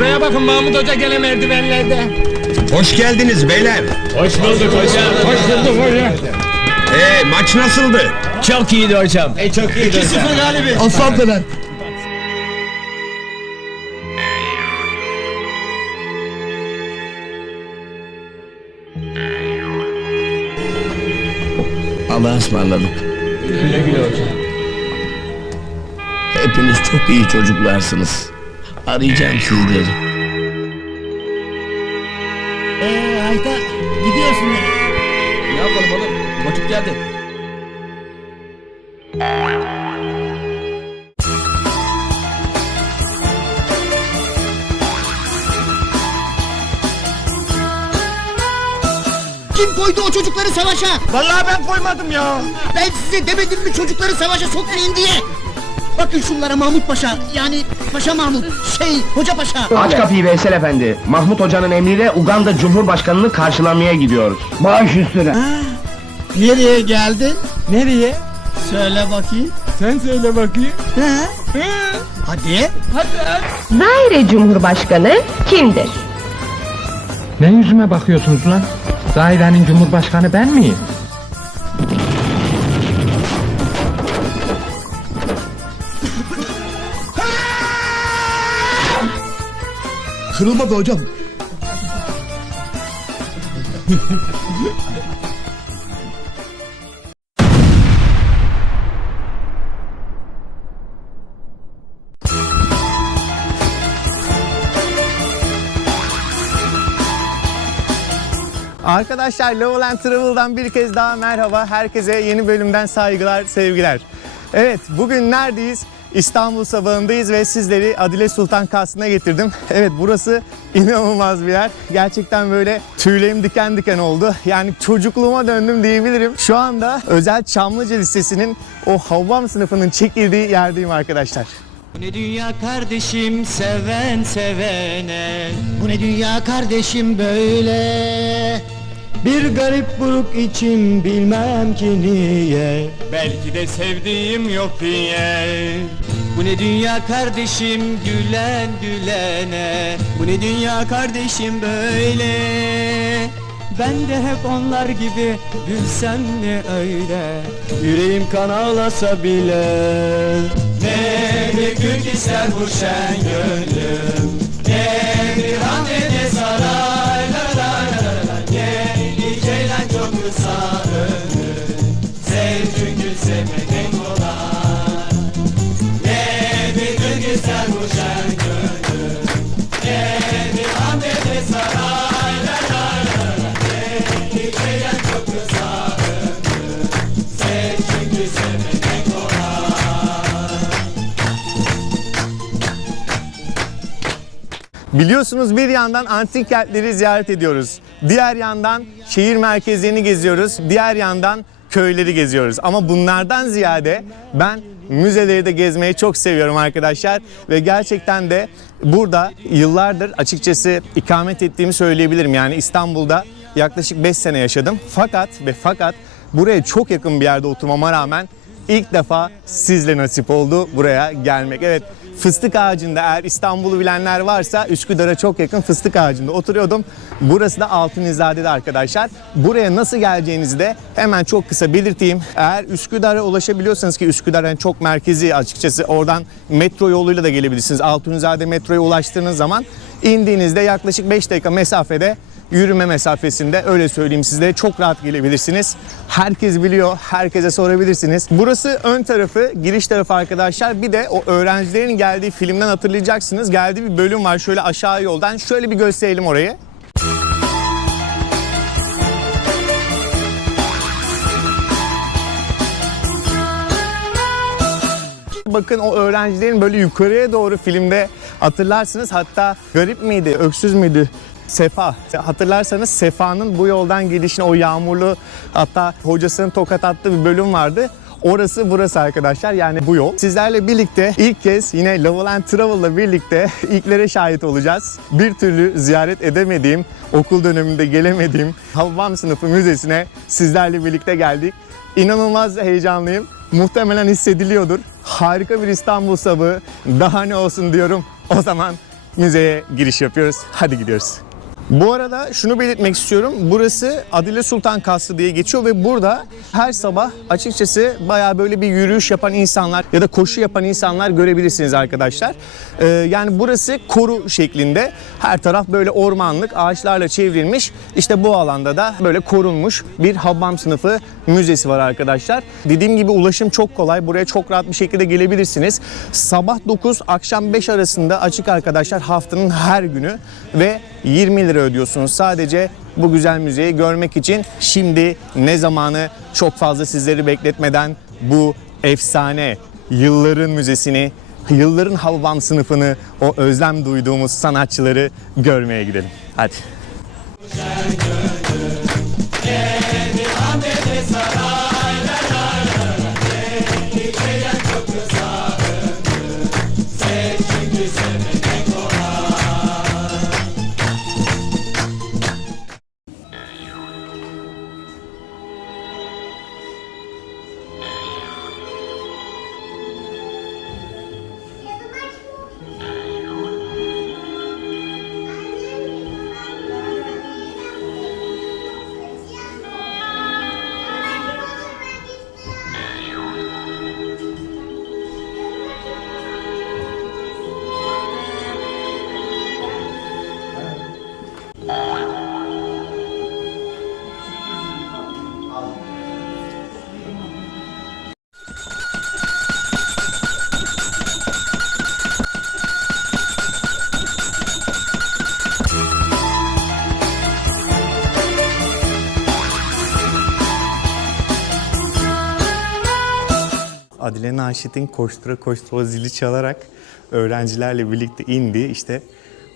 Şuraya bakın Mahmut Hoca gene merdivenlerde. Hoş geldiniz beyler. Hoş bulduk hocam. Hoş bulduk hocam. Ee, maç nasıldı? Çok iyiydi hocam. E çok iyiydi 2-0 galibi. Aslan Fener. Allah'a ısmarladık. Hepiniz çok iyi çocuklarsınız. Arayacağım sizleri. Ee Ayta gidiyorsun demek. Ne yapalım oğlum? Vakit geldi. Kim koydu o çocukları savaşa? Vallahi ben koymadım ya. Ben size demedim mi çocukları savaşa sokmayın diye? Bakın şunlara Mahmut Paşa yani Paşa Mahmut şey Hoca Paşa. Aç kapıyı Veysel Efendi. Mahmut Hoca'nın emriyle Uganda Cumhurbaşkanı'nı karşılamaya gidiyoruz. Baş üstüne. Nereye geldin? Nereye? Söyle bakayım. Sen söyle bakayım. He? Hadi. Daire Cumhurbaşkanı kimdir? Ne yüzüme bakıyorsunuz lan? Dairenin cumhurbaşkanı ben miyim? Kırılma be hocam. Arkadaşlar Level and Travel'dan bir kez daha merhaba. Herkese yeni bölümden saygılar, sevgiler. Evet, bugün neredeyiz? İstanbul sabahındayız ve sizleri Adile Sultan Kasrı'na getirdim. Evet, burası inanılmaz bir yer. Gerçekten böyle tüylerim diken diken oldu. Yani çocukluğuma döndüm diyebilirim. Şu anda Özel Çamlıca Lisesi'nin o Havvam sınıfının çekildiği yerdeyim arkadaşlar. Bu ne dünya kardeşim seven sevene Bu ne dünya kardeşim böyle? Bir garip buruk içim bilmem ki niye. Belki de sevdiğim yok diye. Bu ne dünya kardeşim gülen gülene. Bu ne dünya kardeşim böyle. Ben de hep onlar gibi gülsem ne öyle. Yüreğim kan ağlasa bile. Ne gün ister bu şen gönlüm Biliyorsunuz bir yandan antik kentleri ziyaret ediyoruz. Diğer yandan şehir merkezlerini geziyoruz. Diğer yandan köyleri geziyoruz. Ama bunlardan ziyade ben müzeleri de gezmeyi çok seviyorum arkadaşlar. Ve gerçekten de burada yıllardır açıkçası ikamet ettiğimi söyleyebilirim. Yani İstanbul'da yaklaşık 5 sene yaşadım. Fakat ve fakat buraya çok yakın bir yerde oturmama rağmen ilk defa sizle nasip oldu buraya gelmek. Evet fıstık ağacında eğer İstanbul'u bilenler varsa Üsküdar'a çok yakın fıstık ağacında oturuyordum. Burası da Altunizade'de arkadaşlar. Buraya nasıl geleceğinizi de hemen çok kısa belirteyim. Eğer Üsküdar'a ulaşabiliyorsanız ki Üsküdar yani çok merkezi açıkçası oradan metro yoluyla da gelebilirsiniz. Altunizade metroya ulaştığınız zaman indiğinizde yaklaşık 5 dakika mesafede yürüme mesafesinde öyle söyleyeyim size çok rahat gelebilirsiniz. Herkes biliyor, herkese sorabilirsiniz. Burası ön tarafı, giriş tarafı arkadaşlar. Bir de o öğrencilerin geldiği filmden hatırlayacaksınız. Geldiği bir bölüm var şöyle aşağı yoldan. Şöyle bir gösterelim orayı. Bakın o öğrencilerin böyle yukarıya doğru filmde hatırlarsınız. Hatta garip miydi, öksüz müydü? Sefa. Hatırlarsanız Sefa'nın bu yoldan gidişine o yağmurlu hatta hocasının tokat attığı bir bölüm vardı. Orası burası arkadaşlar yani bu yol. Sizlerle birlikte ilk kez yine Level and Travel'la birlikte ilklere şahit olacağız. Bir türlü ziyaret edemediğim, okul döneminde gelemediğim Havvam Sınıfı Müzesi'ne sizlerle birlikte geldik. İnanılmaz heyecanlıyım. Muhtemelen hissediliyordur. Harika bir İstanbul sabahı. Daha ne olsun diyorum. O zaman müzeye giriş yapıyoruz. Hadi gidiyoruz. Bu arada şunu belirtmek istiyorum. Burası Adile Sultan Kasrı diye geçiyor ve burada her sabah açıkçası bayağı böyle bir yürüyüş yapan insanlar ya da koşu yapan insanlar görebilirsiniz arkadaşlar. Ee, yani burası koru şeklinde. Her taraf böyle ormanlık, ağaçlarla çevrilmiş. İşte bu alanda da böyle korunmuş bir Habbam sınıfı müzesi var arkadaşlar. Dediğim gibi ulaşım çok kolay. Buraya çok rahat bir şekilde gelebilirsiniz. Sabah 9, akşam 5 arasında açık arkadaşlar haftanın her günü ve 20 lira ödüyorsunuz sadece bu güzel müzeyi görmek için. Şimdi ne zamanı çok fazla sizleri bekletmeden bu efsane yılların müzesini, yılların Hababam sınıfını, o özlem duyduğumuz sanatçıları görmeye gidelim. Hadi. Adile Naşit'in koştura koştura zili çalarak öğrencilerle birlikte indi. İşte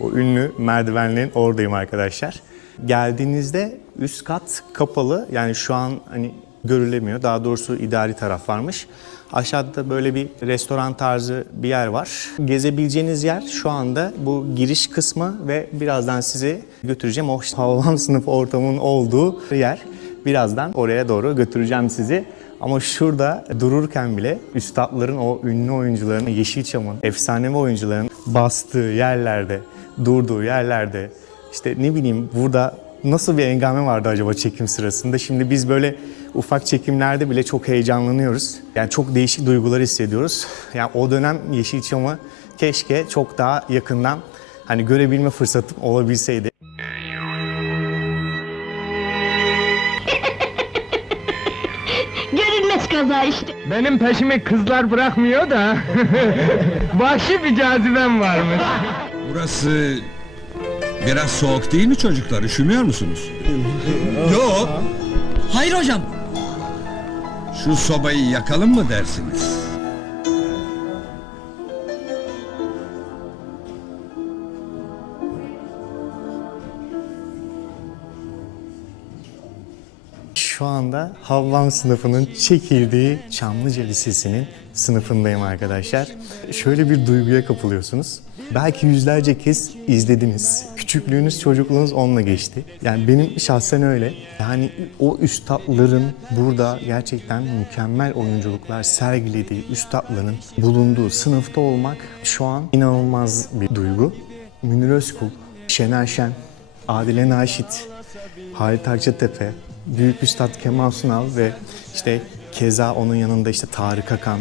o ünlü merdivenlerin oradayım arkadaşlar. Geldiğinizde üst kat kapalı. Yani şu an hani görülemiyor. Daha doğrusu idari taraf varmış. Aşağıda da böyle bir restoran tarzı bir yer var. Gezebileceğiniz yer şu anda bu giriş kısmı ve birazdan sizi götüreceğim o Havvam sınıf ortamının olduğu yer. Birazdan oraya doğru götüreceğim sizi. Ama şurada dururken bile üstadların o ünlü oyuncuların, Yeşilçam'ın, efsanevi oyuncuların bastığı yerlerde, durduğu yerlerde işte ne bileyim burada nasıl bir engame vardı acaba çekim sırasında? Şimdi biz böyle ufak çekimlerde bile çok heyecanlanıyoruz. Yani çok değişik duygular hissediyoruz. Yani o dönem Yeşilçam'ı keşke çok daha yakından hani görebilme fırsatım olabilseydi. Kaza işte. Benim peşimi kızlar bırakmıyor da. Vahşi bir cazibem varmış. Burası biraz soğuk değil mi çocuklar? Üşümüyor musunuz? Yok. Hayır hocam. Şu sobayı yakalım mı dersiniz? Şu anda Havvam sınıfının çekildiği Çamlıca Lisesi'nin sınıfındayım arkadaşlar. Şöyle bir duyguya kapılıyorsunuz. Belki yüzlerce kez izlediniz. Küçüklüğünüz, çocukluğunuz onunla geçti. Yani benim şahsen öyle. Yani o üstadların burada gerçekten mükemmel oyunculuklar sergilediği üstadların bulunduğu sınıfta olmak şu an inanılmaz bir duygu. Münir Özkul, Şener Şen, Adile Naşit, Halit Akçatepe, Büyük Üstad Kemal Sunal ve işte keza onun yanında işte Tarık Akan,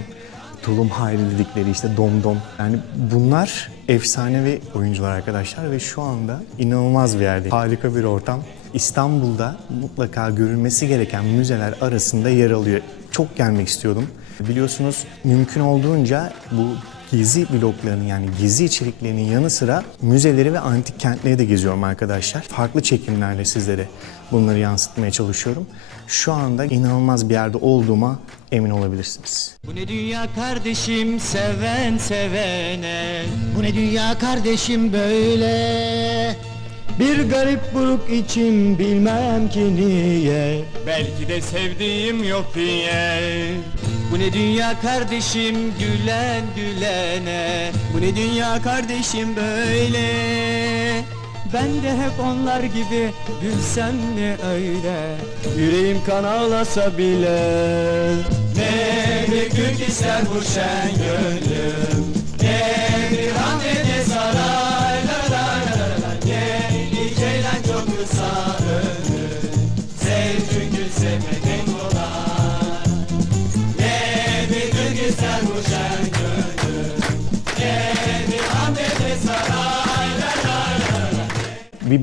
Tulum Hayri dedikleri işte Domdom. Yani bunlar efsanevi oyuncular arkadaşlar ve şu anda inanılmaz bir yerde. Harika bir ortam. İstanbul'da mutlaka görülmesi gereken müzeler arasında yer alıyor. Çok gelmek istiyordum. Biliyorsunuz mümkün olduğunca bu gezi vloglarının yani gezi içeriklerinin yanı sıra müzeleri ve antik kentleri de geziyorum arkadaşlar. Farklı çekimlerle sizlere bunları yansıtmaya çalışıyorum. Şu anda inanılmaz bir yerde olduğuma emin olabilirsiniz. Bu ne dünya kardeşim seven sevene Bu ne dünya kardeşim böyle. Bir garip buruk içim bilmem ki niye. Belki de sevdiğim yok diye. Bu ne dünya kardeşim gülen gülene. Bu ne dünya kardeşim böyle. Ben de hep onlar gibi gülsem ne öyle. Yüreğim kan ağlasa bile. Ne gün ister bu şen gönlüm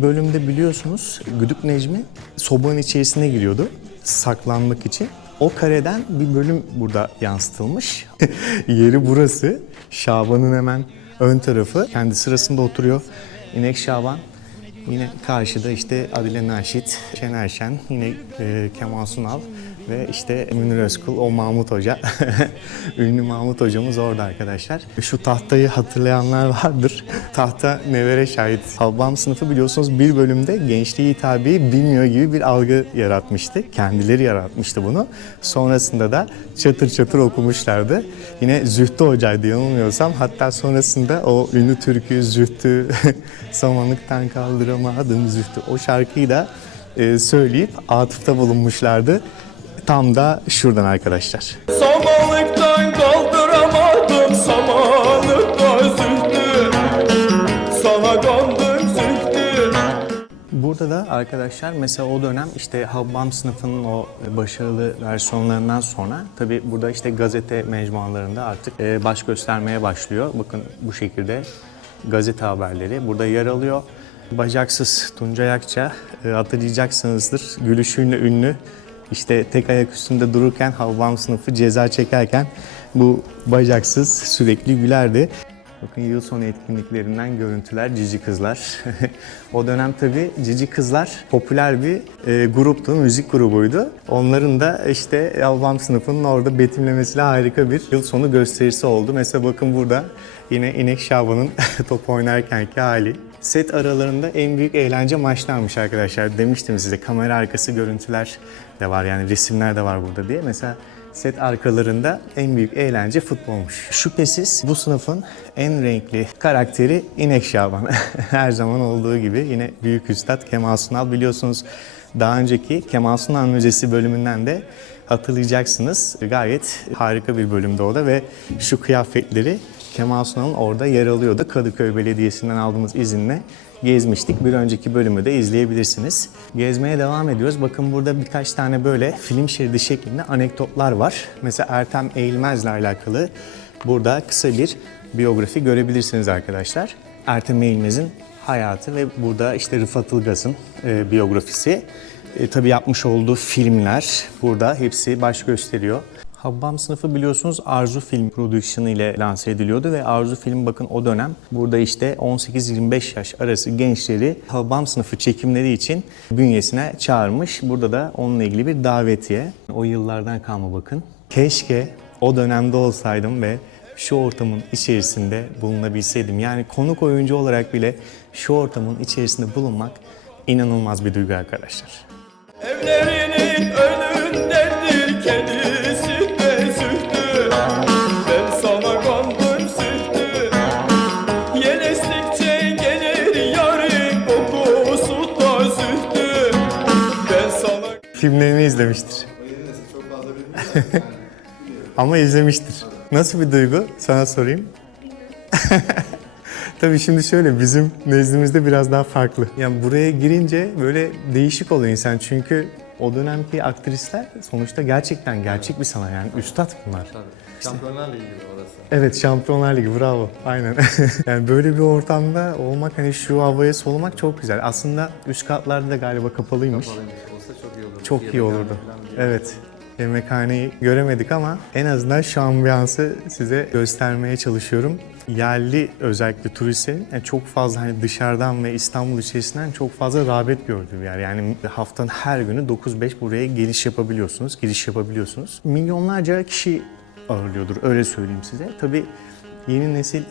Bölümde biliyorsunuz Güdük Necmi sobanın içerisine giriyordu saklanmak için. O kareden bir bölüm burada yansıtılmış. Yeri burası. Şaban'ın hemen ön tarafı. Kendi sırasında oturuyor. İnek Şaban. Yine karşıda işte Adile Naşit, Şener Şen, yine e, Kemal Sunal ve işte Münir Özkul, o Mahmut Hoca. Ünlü Mahmut hocamız orada arkadaşlar. Şu tahtayı hatırlayanlar vardır. Tahta nelere şahit. Habam sınıfı biliyorsunuz bir bölümde gençliği hitabeyi bilmiyor gibi bir algı yaratmıştı. Kendileri yaratmıştı bunu. Sonrasında da çatır çatır okumuşlardı. Yine Zühtü hocaydı yanılmıyorsam. Hatta sonrasında o ünlü türkü Zühtü samanlıktan kaldıramadım Zühtü o şarkıyı da e, söyleyip atıfta bulunmuşlardı. Tam da şuradan arkadaşlar. Samanlıktan kaldıramadım samanlıkta zühtü Sana kandım zühtü Burada da arkadaşlar mesela o dönem işte Habbam sınıfının o başarılı versiyonlarından sonra tabi burada işte gazete mecmualarında artık e, baş göstermeye başlıyor. Bakın bu şekilde gazete haberleri burada yer alıyor. Bacaksız Tuncay Akça e, hatırlayacaksınızdır gülüşüyle ünlü. İşte tek ayak üstünde dururken Havvam sınıfı ceza çekerken bu bacaksız sürekli gülerdi. Bakın yıl sonu etkinliklerinden görüntüler Cici Kızlar. o dönem tabii Cici Kızlar popüler bir e, gruptu, müzik grubuydu. Onların da işte albüm sınıfının orada betimlemesiyle harika bir yıl sonu gösterisi oldu. Mesela bakın burada yine İnek Şaban'ın top oynarkenki hali. Set aralarında en büyük eğlence maçlarmış arkadaşlar. Demiştim size kamera arkası görüntüler de var yani resimler de var burada diye. Mesela set arkalarında en büyük eğlence futbolmuş. Şüphesiz bu sınıfın en renkli karakteri İnek Şaban. Her zaman olduğu gibi yine büyük üstad Kemal Sunal biliyorsunuz daha önceki Kemal Sunal Müzesi bölümünden de hatırlayacaksınız. Gayet harika bir bölümde o da ve şu kıyafetleri Kemal Sunal'ın orada yer alıyordu. Kadıköy Belediyesi'nden aldığımız izinle gezmiştik. Bir önceki bölümü de izleyebilirsiniz. Gezmeye devam ediyoruz. Bakın burada birkaç tane böyle film şeridi şeklinde anekdotlar var. Mesela Ertem Eğilmez'le alakalı burada kısa bir biyografi görebilirsiniz arkadaşlar. Ertem Eğilmez'in hayatı ve burada işte Rıfat Ilgaz'ın e, biyografisi. E, tabii yapmış olduğu filmler burada hepsi baş gösteriyor. Habbam sınıfı biliyorsunuz Arzu Film Production ile lanse ediliyordu ve Arzu Film bakın o dönem burada işte 18-25 yaş arası gençleri Habbam sınıfı çekimleri için bünyesine çağırmış. Burada da onunla ilgili bir davetiye. O yıllardan kalma bakın. Keşke o dönemde olsaydım ve şu ortamın içerisinde bulunabilseydim. Yani konuk oyuncu olarak bile şu ortamın içerisinde bulunmak inanılmaz bir duygu arkadaşlar. Evlerinin önündedir Filmlerini izlemiştir. Ama izlemiştir. Nasıl bir duygu? Sana sorayım. Tabii şimdi şöyle bizim nezdimizde biraz daha farklı. Yani buraya girince böyle değişik oluyor insan çünkü o dönemki aktrisler sonuçta gerçekten gerçek bir sanat yani üstad bunlar. Şampiyonlar Ligi orası. Evet Şampiyonlar Ligi bravo aynen. yani böyle bir ortamda olmak hani şu havaya solumak çok güzel. Aslında üst katlarda da galiba kapalıymış. Çok iyi olurdu. Evet. Yemekhaneyi göremedik ama en azından şu ambiyansı size göstermeye çalışıyorum. Yerli özellikle turistlerin yani çok fazla hani dışarıdan ve İstanbul içerisinden çok fazla rağbet gördüğü bir yer. Yani haftanın her günü 9-5 buraya geliş yapabiliyorsunuz, giriş yapabiliyorsunuz. Milyonlarca kişi ağırlıyordur öyle söyleyeyim size. Tabii yeni nesil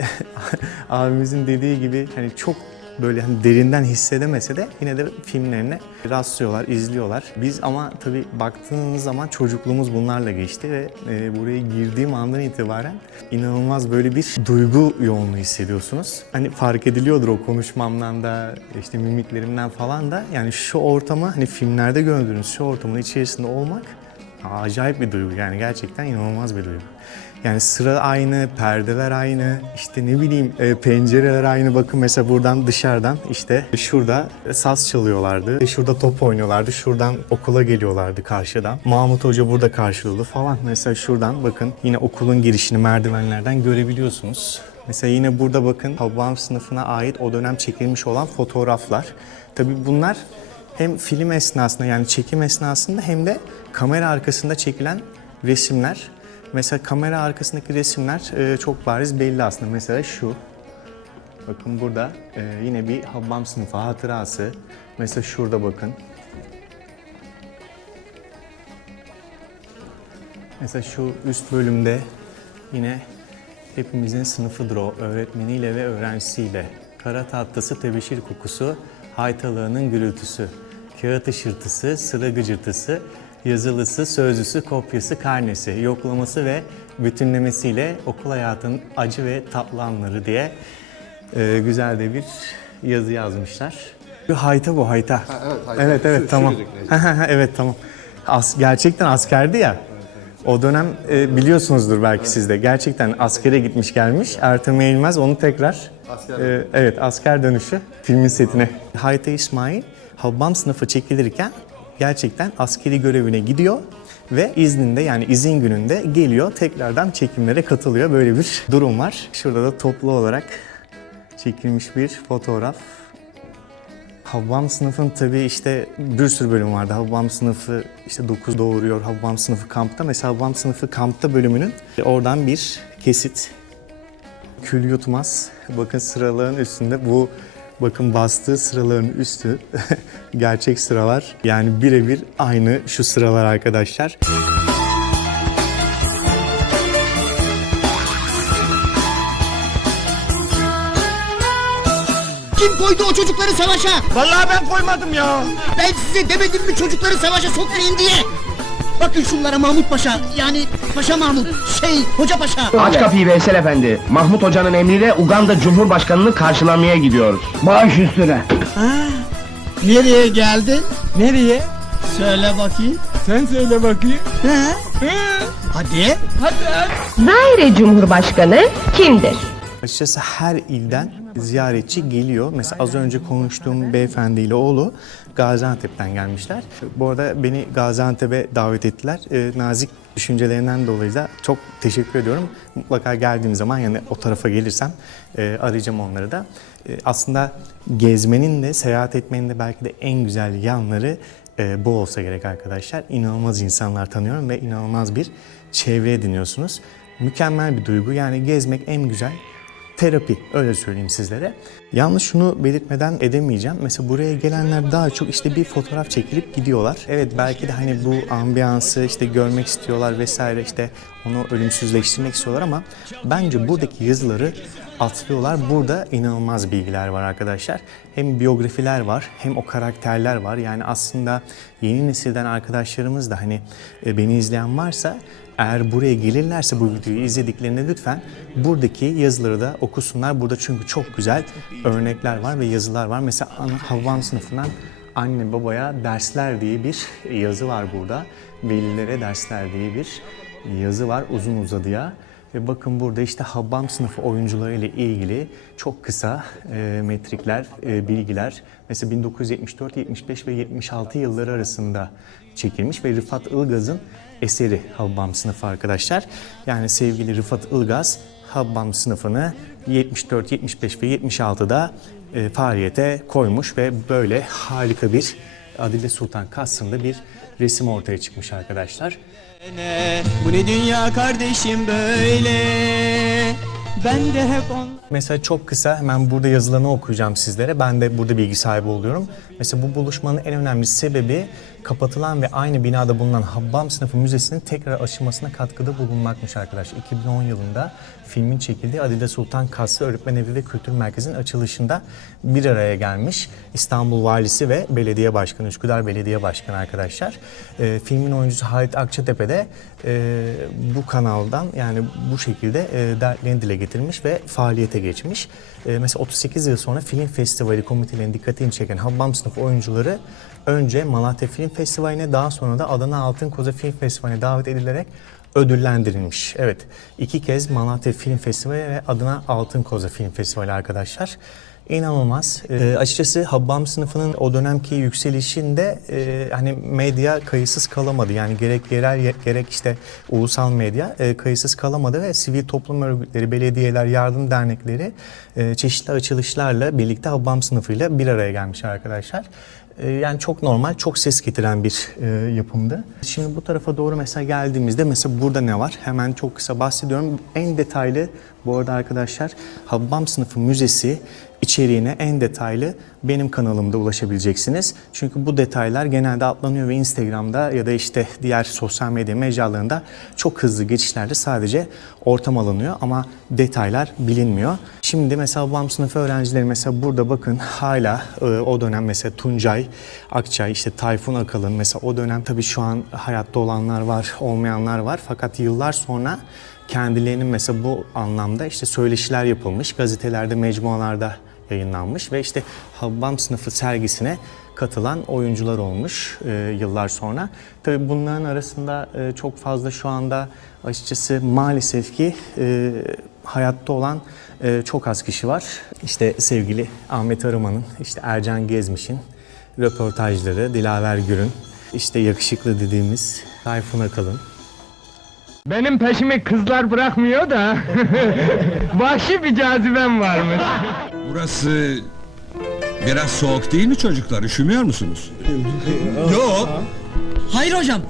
abimizin dediği gibi hani çok böyle hani derinden hissedemese de yine de filmlerine rastlıyorlar, izliyorlar. Biz ama tabii baktığınız zaman çocukluğumuz bunlarla geçti ve e, buraya girdiğim andan itibaren inanılmaz böyle bir duygu yoğunluğu hissediyorsunuz. Hani fark ediliyordur o konuşmamdan da işte mimiklerimden falan da yani şu ortama hani filmlerde gördüğünüz şu ortamın içerisinde olmak acayip bir duygu yani gerçekten inanılmaz bir duygu. Yani sıra aynı, perdeler aynı, işte ne bileyim e, pencereler aynı. Bakın mesela buradan dışarıdan işte şurada saz çalıyorlardı. Şurada top oynuyorlardı. Şuradan okula geliyorlardı karşıdan. Mahmut Hoca burada karşılıyordu falan. Mesela şuradan bakın yine okulun girişini merdivenlerden görebiliyorsunuz. Mesela yine burada bakın Hababam sınıfına ait o dönem çekilmiş olan fotoğraflar. Tabii bunlar hem film esnasında yani çekim esnasında hem de kamera arkasında çekilen resimler. Mesela kamera arkasındaki resimler e, çok bariz belli aslında. Mesela şu. Bakın burada e, yine bir Habbam sınıfı hatırası. Mesela şurada bakın. Mesela şu üst bölümde yine hepimizin sınıfıdır o öğretmeniyle ve öğrencisiyle. Kara tatlısı, tebeşir kokusu, haytalığının gürültüsü, kağıt ışırtısı, sıra gıcırtısı, yazılısı, sözlüsü, kopyası, karnesi, yoklaması ve bütünlemesiyle okul hayatının acı ve tatlı anları diye e, güzel de bir yazı yazmışlar. Hayta bu hayta. evet evet tamam. evet tamam. As, gerçekten askerdi ya. O dönem e, biliyorsunuzdur belki siz de. Gerçekten askere gitmiş gelmiş. Ertem Eğilmez onu tekrar e, evet asker dönüşü filmin setine. Hayta İsmail Hababam sınıfı çekilirken gerçekten askeri görevine gidiyor ve izninde yani izin gününde geliyor tekrardan çekimlere katılıyor. Böyle bir durum var. Şurada da toplu olarak çekilmiş bir fotoğraf. Hababam sınıfın tabii işte bir sürü bölüm vardı. Hababam sınıfı işte 9 doğuruyor. Hababam sınıfı kampta. Mesela Hababam sınıfı kampta bölümünün oradan bir kesit. Kül yutmaz. Bakın sıraların üstünde bu bakın bastığı sıraların üstü gerçek sıralar. Yani birebir aynı şu sıralar arkadaşlar. Kim koydu o çocukları savaşa? Vallahi ben koymadım ya. Ben size demedim mi çocukları savaşa sokmayın diye? Bakın şunlara Mahmut Paşa yani Paşa Mahmut şey Hoca Paşa. Aç kapıyı Veysel Efendi. Mahmut Hoca'nın emriyle Uganda Cumhurbaşkanı'nı karşılamaya gidiyoruz. Baş üstüne. Nereye geldin? Nereye? Söyle bakayım. Sen söyle bakayım. Hadi. Zaire Cumhurbaşkanı kimdir? Açıkçası her ilden ziyaretçi geliyor. Mesela az önce konuştuğum beyefendiyle oğlu Gaziantep'ten gelmişler. Bu arada beni Gaziantep'e davet ettiler. Ee, nazik düşüncelerinden dolayı da çok teşekkür ediyorum. Mutlaka geldiğim zaman yani o tarafa gelirsem e, arayacağım onları da. E, aslında gezmenin de seyahat etmenin de belki de en güzel yanları e, bu olsa gerek arkadaşlar. İnanılmaz insanlar tanıyorum ve inanılmaz bir çevre ediniyorsunuz. Mükemmel bir duygu. Yani gezmek en güzel terapi öyle söyleyeyim sizlere. Yalnız şunu belirtmeden edemeyeceğim. Mesela buraya gelenler daha çok işte bir fotoğraf çekilip gidiyorlar. Evet belki de hani bu ambiyansı işte görmek istiyorlar vesaire işte onu ölümsüzleştirmek istiyorlar ama bence buradaki yazıları atlıyorlar. Burada inanılmaz bilgiler var arkadaşlar. Hem biyografiler var hem o karakterler var. Yani aslında yeni nesilden arkadaşlarımız da hani e, beni izleyen varsa eğer buraya gelirlerse bu videoyu izlediklerinde lütfen buradaki yazıları da okusunlar. Burada çünkü çok güzel örnekler var ve yazılar var. Mesela Havvam sınıfından anne babaya dersler diye bir yazı var burada. Velilere dersler diye bir yazı var uzun uzadıya. Ve bakın burada işte Habbam sınıfı oyuncuları ile ilgili çok kısa e, metrikler, e, bilgiler. Mesela 1974, 75 ve 76 yılları arasında çekilmiş ve Rıfat Ilgaz'ın eseri Habbam sınıfı arkadaşlar. Yani sevgili Rıfat Ilgaz Habbam sınıfını 74, 75 ve 76'da e, faaliyete koymuş ve böyle harika bir Adile Sultan Kasrı'nda bir resim ortaya çıkmış arkadaşlar. Bu ne dünya kardeşim böyle Ben de hep on Mesela çok kısa hemen burada yazılanı okuyacağım sizlere. Ben de burada bilgi sahibi oluyorum. Mesela bu buluşmanın en önemli sebebi kapatılan ve aynı binada bulunan Habbam Sınıfı Müzesi'nin tekrar açılmasına katkıda bulunmakmış arkadaşlar. 2010 yılında filmin çekildiği Adile Sultan Kasrı Öğretmen Evi ve Kültür Merkezi'nin açılışında bir araya gelmiş İstanbul Valisi ve Belediye Başkanı, Üsküdar Belediye Başkanı arkadaşlar. Ee, filmin oyuncusu Halit Akçatepe de e, bu kanaldan yani bu şekilde e, dertlerini dile getirmiş ve faaliyete geçmiş. E, mesela 38 yıl sonra film festivali komitelerinin dikkatini çeken Habbam sınıfı oyuncuları önce Malatya Film Festivali'ne daha sonra da Adana Altın Koza Film Festivali'ne davet edilerek ödüllendirilmiş. Evet, iki kez Malatya Film Festivali ve adına Altın Koza Film Festivali arkadaşlar. İnanılmaz. Ee, açıkçası Habbam sınıfının o dönemki yükselişinde e, hani medya kayıtsız kalamadı. Yani gerek yerel gerek işte ulusal medya e, kayıtsız kalamadı ve sivil toplum örgütleri, belediyeler, yardım dernekleri e, çeşitli açılışlarla birlikte Habbam sınıfıyla bir araya gelmiş arkadaşlar. E, Yani çok normal, çok ses getiren bir e, yapımdı. Şimdi bu tarafa doğru mesela geldiğimizde mesela burada ne var? Hemen çok kısa bahsediyorum. En detaylı bu arada arkadaşlar Habbam Sınıfı Müzesi içeriğine en detaylı benim kanalımda ulaşabileceksiniz. Çünkü bu detaylar genelde atlanıyor ve Instagram'da ya da işte diğer sosyal medya mecralarında çok hızlı geçişlerde sadece ortam alınıyor ama detaylar bilinmiyor. Şimdi mesela BAM sınıfı öğrencileri mesela burada bakın hala e, o dönem mesela Tuncay Akçay işte Tayfun Akalın mesela o dönem tabii şu an hayatta olanlar var olmayanlar var fakat yıllar sonra kendilerinin mesela bu anlamda işte söyleşiler yapılmış gazetelerde mecmualarda yayınlanmış ve işte Habbam sınıfı sergisine katılan oyuncular olmuş e, yıllar sonra. Tabii bunların arasında e, çok fazla şu anda açıkçası maalesef ki e, hayatta olan e, çok az kişi var. İşte sevgili Ahmet Arıman'ın, işte Ercan Gezmiş'in röportajları, Dilaver Gür'ün, işte yakışıklı dediğimiz Tayfun Akalın, Benim peşimi kızlar bırakmıyor da vahşi bir cazibem varmış. Burası biraz soğuk değil mi çocuklar? Üşümüyor musunuz? Yok. Hayır hocam.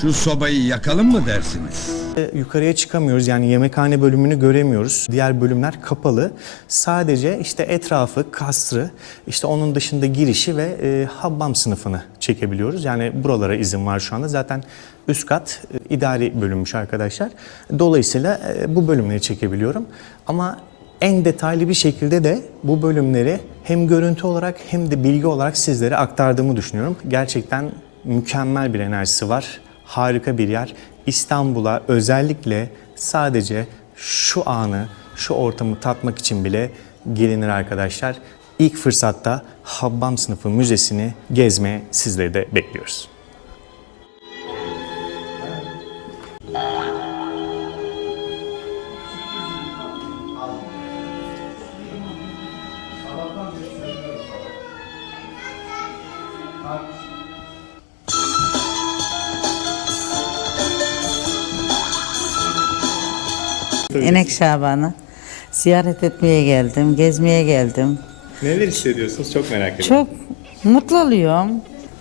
Şu sobayı yakalım mı dersiniz? Yukarıya çıkamıyoruz yani yemekhane bölümünü göremiyoruz. Diğer bölümler kapalı. Sadece işte etrafı, kasrı, işte onun dışında girişi ve e, Habbam sınıfını çekebiliyoruz. Yani buralara izin var şu anda. Zaten üst kat e, idari bölünmüş arkadaşlar. Dolayısıyla e, bu bölümleri çekebiliyorum. Ama en detaylı bir şekilde de bu bölümleri hem görüntü olarak hem de bilgi olarak sizlere aktardığımı düşünüyorum. Gerçekten mükemmel bir enerjisi var. Harika bir yer. İstanbul'a özellikle sadece şu anı, şu ortamı tatmak için bile gelinir arkadaşlar. İlk fırsatta Habbam Sınıfı Müzesi'ni gezmeye sizleri de bekliyoruz. İnek Şaban'ı ziyaret etmeye geldim, gezmeye geldim. Neler hissediyorsunuz? Çok merak ediyorum. Çok mutlu oluyorum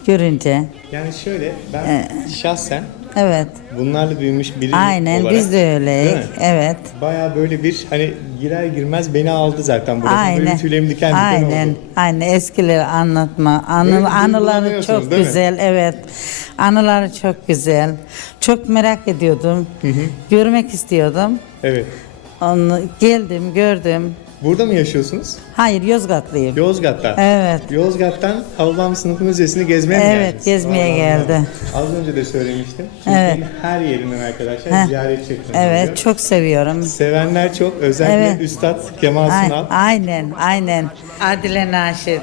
görünce. Yani şöyle ben şahsen Evet, bunlarla büyümüş biri aynen olarak biz de Değil öyle. mi? Evet, Baya böyle bir hani girer girmez beni aldı zaten burası. Böyle aynen. tüylerim diken diken Aynen, oldu. aynen eskileri anlatma. Anı, bir anıları duygulanıyorsunuz, çok değil mi? güzel, evet. Anıları çok güzel. Çok merak ediyordum. Görmek istiyordum. Evet. Onu geldim, gördüm. Burada mı yaşıyorsunuz? Hayır, Yozgatlıyım. Yozgat'ta. Evet. Yozgat'tan Havvam Sınıfı Müzesi'ni gezmeye mi Evet, geldiniz? gezmeye Vallahi geldi. Az önce de söylemiştim. Türkiye'nin Evet. her yerinden arkadaşlar Heh. ziyaret şeklinde Evet, oluyor. çok seviyorum. Sevenler çok. Özellikle Evet. Üstad Kemal Ay- Sunal. aynen, aynen. Adile Naşit.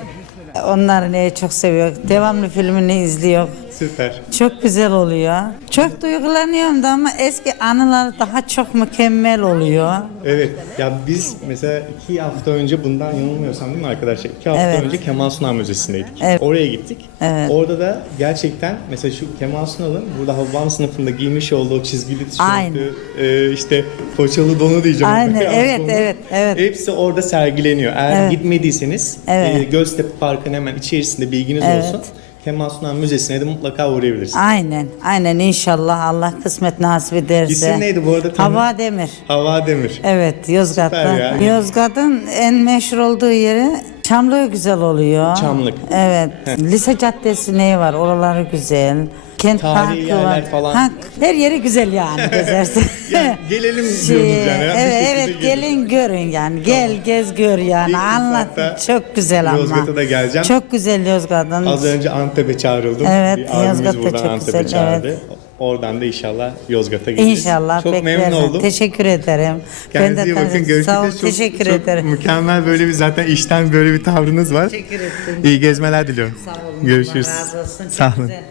Onları ne çok seviyor. Devamlı filmini izliyor. Süper. Çok güzel oluyor. Çok duygulanıyorum da ama eski anılar daha çok mükemmel oluyor. Evet. Ya biz mesela iki hafta önce bundan yanılmıyorsam değil mi arkadaşlar? İki hafta Evet. önce Kemal Sunal Müzesi'ndeydik. Evet. Oraya gittik. Evet. Orada da gerçekten mesela şu Kemal Sunal'ın burada Havvam sınıfında giymiş olduğu o çizgili Aynen. tişörtü, e, işte poçalı donu diyeceğim. Aynen, Beyaz evet, donu. evet, evet. Hepsi orada sergileniyor. Eğer Evet. gitmediyseniz Evet. e, Göztepe Parkı'nın hemen içerisinde bilginiz Evet. olsun. Kemal Sunal Müzesi'ne de mutlaka uğrayabilirsiniz. Aynen, aynen inşallah Allah kısmet nasip ederse. İsim neydi bu arada? Tanrı? Hava Demir. Hava Demir. Evet, Yozgat'ta. Süper ya. Yozgat'ın en meşhur olduğu yeri Çamlığı güzel oluyor. Çamlık. Evet. Lise Caddesi ne var? Oraları güzel. Kent Tarihi Parkı yerler var. falan. Ha, her yeri güzel yani gezersin. Ya, gelelim Şey, diyorsunuz yani. ya, bir evet, şekilde evet gelin. gelin görün yani. Gel gez gör yani. İlk Anlat. Çok güzel ama. Yozgat'a da geleceğim. Çok güzel Yozgat'ın. Az önce Antep'e çağrıldım. Evet, Bir abimiz Yozgat da buradan çok Antep'e güzel, çağırdı. evet. Oradan da inşallah Yozgat'a gideceğiz. İnşallah Çok beklerim. memnun oldum. Teşekkür ederim. Kendinize iyi bakın. Görüşmek Sağ ol. Çok- teşekkür çok ederim. Mükemmel böyle bir zaten işten böyle bir tavrınız var. Teşekkür ettim. İyi gezmeler diliyorum. Sağ olun. Görüşürüz. Allah razı olsun. Çok Sağ olun. güzel.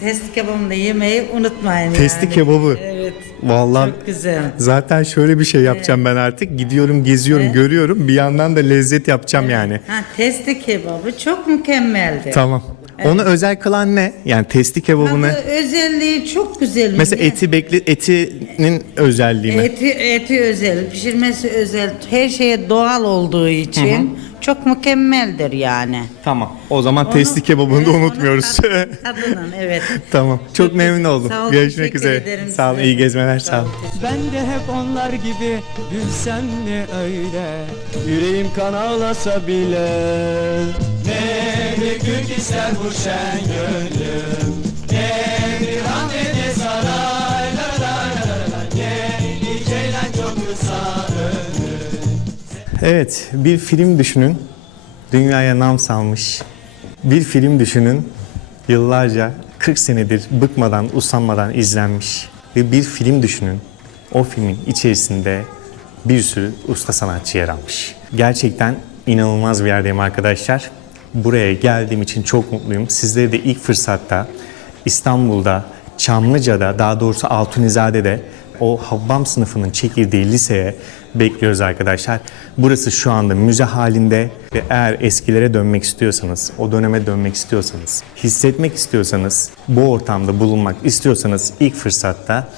Testi kebabını da yemeyi unutmayın Testi yani. kebabı. Evet. Vallahi Çok güzel. zaten şöyle bir şey yapacağım ben artık. Gidiyorum, geziyorum, Evet. görüyorum. Bir yandan da lezzet yapacağım yani. Ha, testi kebabı çok mükemmeldi. Tamam. Onu özel kılan ne? Yani testi kebabını. Tadı özelliği çok güzel. Mesela eti bekle etinin özelliği mi? Eti, eti özel, pişirmesi özel, her şeye doğal olduğu için çok mükemmeldir yani. Tamam. O zaman testi kebabını da Evet, onu unutmuyoruz. tat- Tadının evet. tamam. Çok memnun oldum. Sağ ol, Görüşmek teşekkür üzere. ederim Sağ olun. size. iyi gezmeler. Sağ Sağ ol, olun. Ben de hep onlar gibi gülsem mi öyle Yüreğim kan ağlasa bile Bir gün ister bu şen gönlüm Ne bir han ne de saray la la la bir ceylan çok kısa Evet, bir film düşünün. Dünyaya nam salmış. Bir film düşünün. Yıllarca 40 senedir bıkmadan, usanmadan izlenmiş. Ve bir film düşünün. O filmin içerisinde bir sürü usta sanatçı yer almış. Gerçekten inanılmaz bir yerdeyim arkadaşlar. Buraya geldiğim için çok mutluyum. Sizleri de ilk fırsatta İstanbul'da, Çamlıca'da, daha doğrusu Altunizade'de o Habbam sınıfının çekirdeği liseye bekliyoruz arkadaşlar. Burası şu anda müze halinde ve eğer eskilere dönmek istiyorsanız, o döneme dönmek istiyorsanız, hissetmek istiyorsanız, bu ortamda bulunmak istiyorsanız ilk fırsatta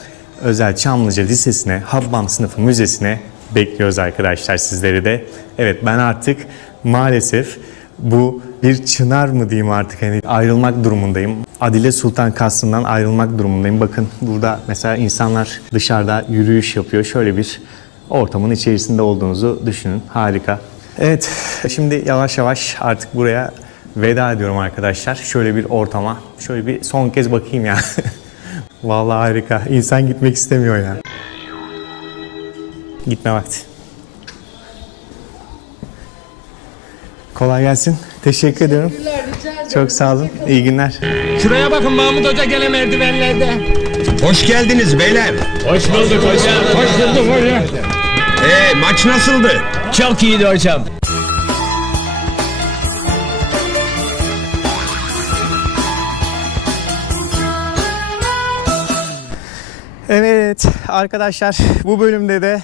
Özel Çamlıca Lisesi'ne, Habbam sınıfı müzesine bekliyoruz arkadaşlar sizleri de. Evet ben artık maalesef bu bir çınar mı diyeyim artık hani ayrılmak durumundayım. Adile Sultan Kasrı'ndan ayrılmak durumundayım. Bakın burada mesela insanlar dışarıda yürüyüş yapıyor. Şöyle bir ortamın içerisinde olduğunuzu düşünün. Harika. Evet şimdi yavaş yavaş artık buraya veda ediyorum arkadaşlar. Şöyle bir ortama şöyle bir son kez bakayım ya. Vallahi harika. İnsan gitmek istemiyor ya. Gitme vakti. Kolay gelsin. Teşekkür ediyorum. Çok sağ olun. İyi günler. Şuraya bakın Mahmut Hoca gene merdivenlerde. Hoş geldiniz beyler. Hoş bulduk hocam. Hoş bulduk hocam. Ee, maç nasıldı? Çok iyiydi hocam. Evet arkadaşlar bu bölümde de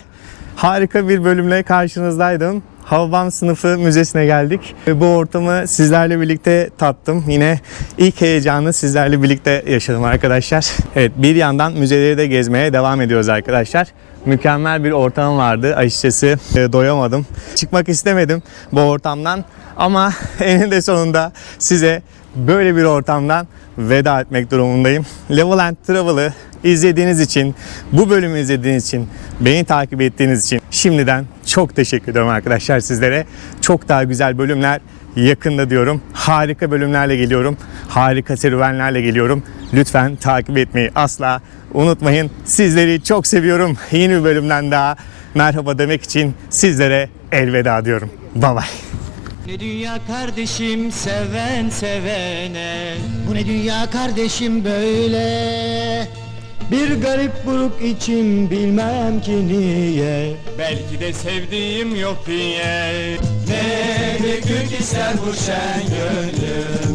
harika bir bölümle karşınızdaydım. Havvam Sınıfı Müzesi'ne geldik. Bu ortamı sizlerle birlikte tattım. Yine ilk heyecanı sizlerle birlikte yaşadım arkadaşlar. Evet bir yandan müzeleri de gezmeye devam ediyoruz arkadaşlar. Mükemmel bir ortam vardı. Açıkçası e, doyamadım. Çıkmak istemedim bu ortamdan. Ama eninde sonunda size böyle bir ortamdan veda etmek durumundayım. Level and Travel'ı izlediğiniz için, bu bölümü izlediğiniz için, beni takip ettiğiniz için şimdiden çok teşekkür ediyorum arkadaşlar sizlere. Çok daha güzel bölümler yakında diyorum. Harika bölümlerle geliyorum. Harika serüvenlerle geliyorum. Lütfen takip etmeyi asla unutmayın. Sizleri çok seviyorum. Yeni bir bölümden daha merhaba demek için sizlere elveda diyorum. Bye bye. Ne dünya kardeşim seven sevene Bu ne dünya kardeşim böyle? Bir garip buruk içim bilmem ki niye Belki de sevdiğim yok diye Ne gün ister bu şen gönlüm